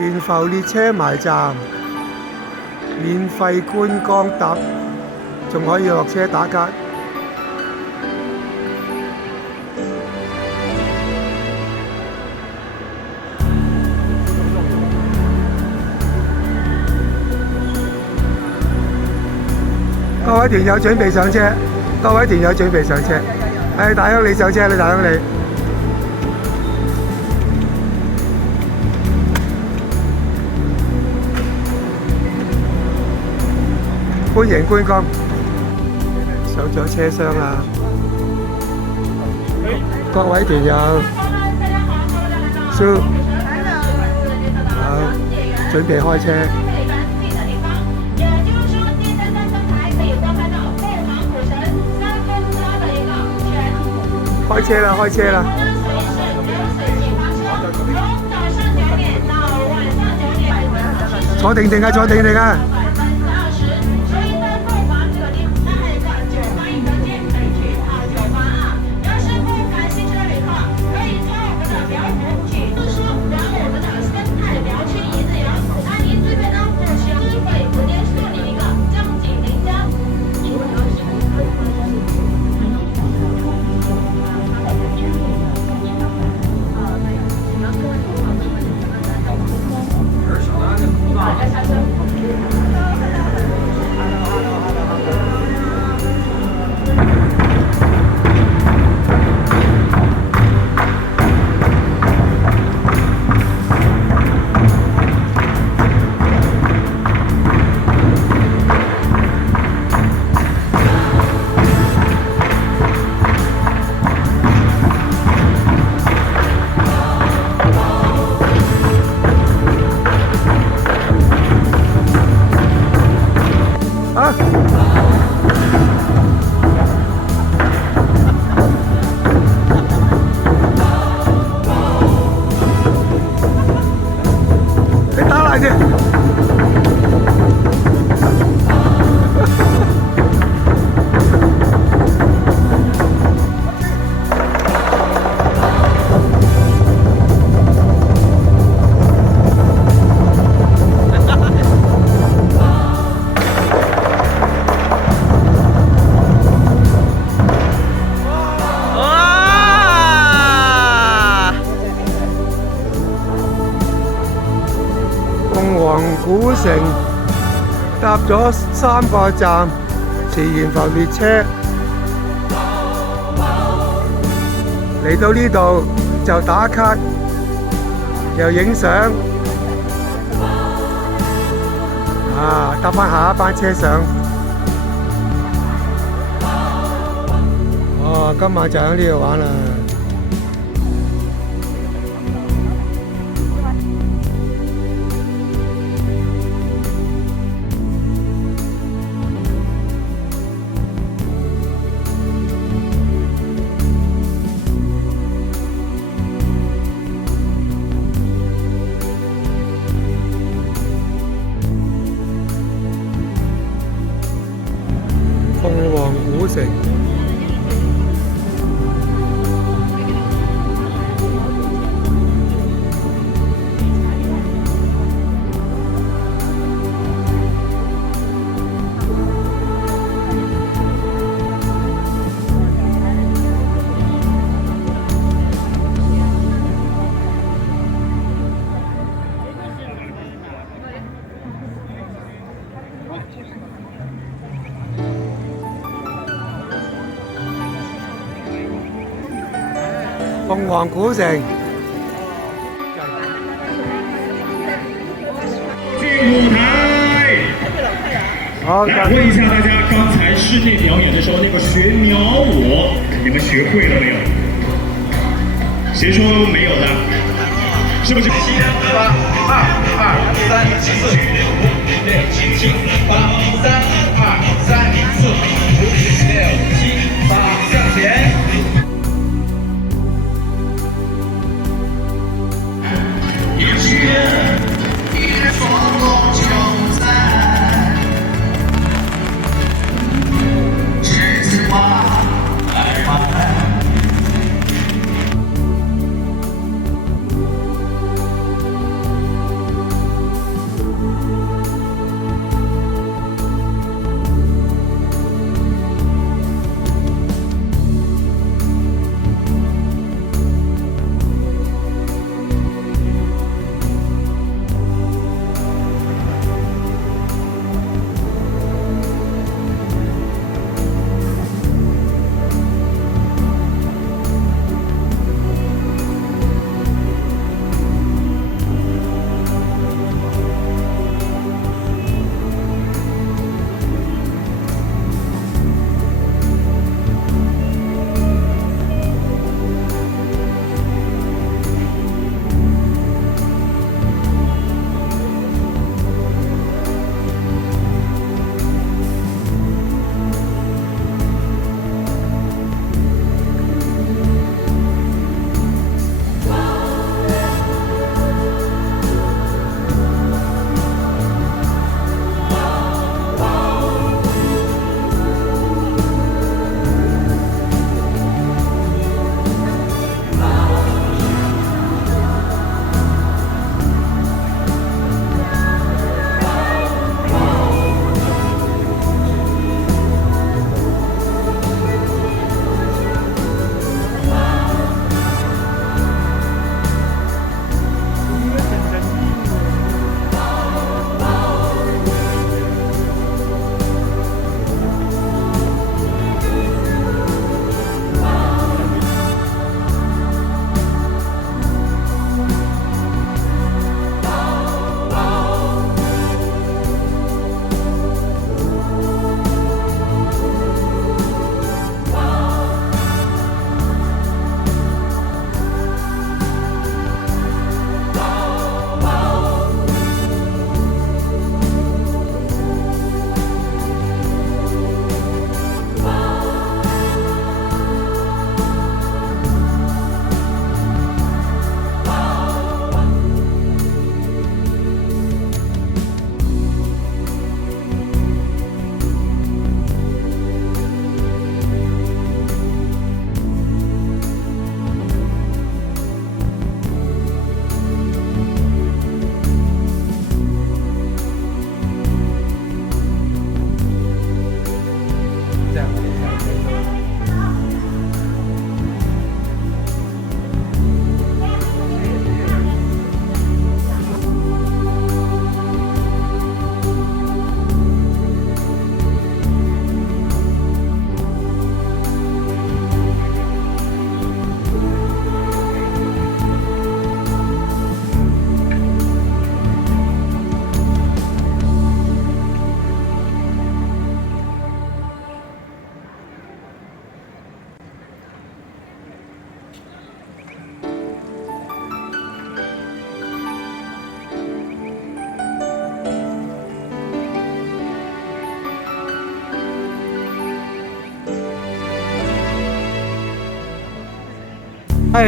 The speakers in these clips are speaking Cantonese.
懸浮列車埋站，免費觀光搭，仲可以落車打卡。各位團友準備上車，各位團友準備上車。大鄉里上車啦，大鄉里。歡迎觀光。上咗車廂啦，各位團友，好，準備開車。開車啦！開車啦！坐定定啊！坐定定啊！你打爛啫！鳳凰古城搭咗3個站磁懸浮列車，嚟到呢度就打卡，又影相，搭返下一班車上。今晚就喺呢度玩啦。鳳凰古城。鳳凰古城。进舞台。好，来问一下大家，刚才室内表演的时候那个学鸟舞，你们学会了没有？谁说没有的？是不是？7、8、2、2、3、4、5、6、7、7、8、3、2、3、4、5、6、7、8，向前。有些人一人说梦就在，栀子花开花开。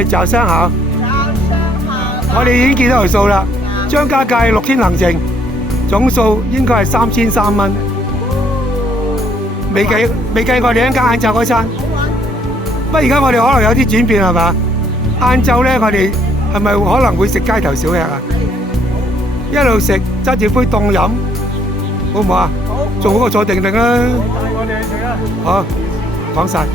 早上好。我哋已經見到條數啦，張家界6天行程總數應該係3300蚊，未計我哋一間晏晝嗰餐。不過而家我哋可能有啲轉變係嘛？晏晝咧，我哋係咪可能會食街頭小吃啊？一路食揸住杯凍飲，好唔好啊？好，仲好過坐定定啦。我哋去食啦。好，講晒。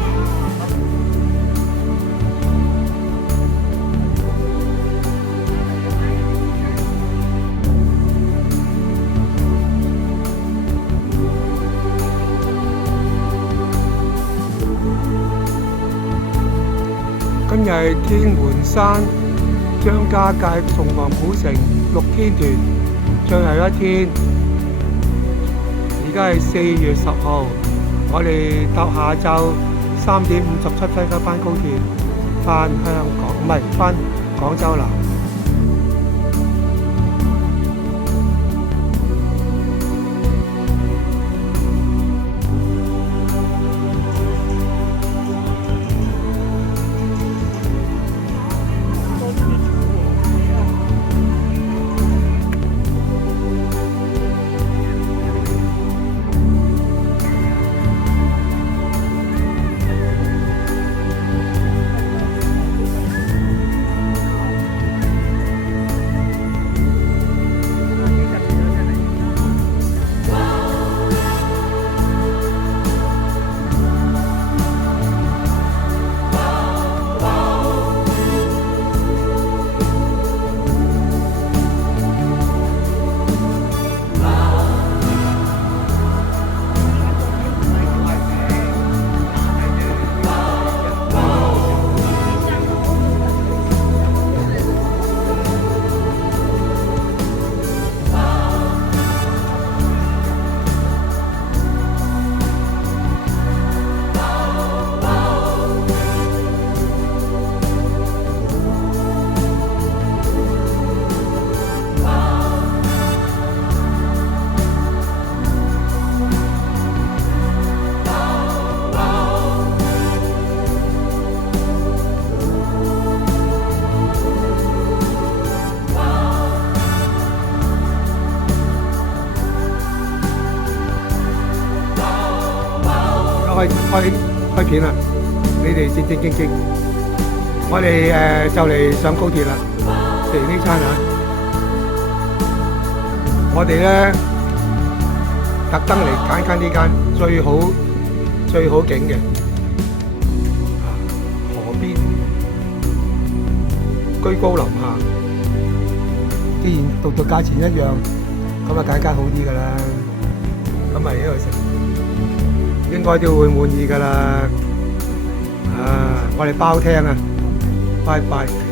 今日係天門山張家界鳳凰古城6天團最後一天，而家係4月10號，我哋搭下晝3點57分嗰班高鐵返香港，唔係返廣州南。開片啦！你哋正正經經，我哋就嚟上高鐵啦，食完呢餐啊！我哋咧特登嚟揀呢間最好景嘅河邊居高臨下，既然度價錢一樣，咁啊揀間好啲噶啦，咁咪一路食。應該都會滿意㗎啦，我哋包廳啊，拜拜。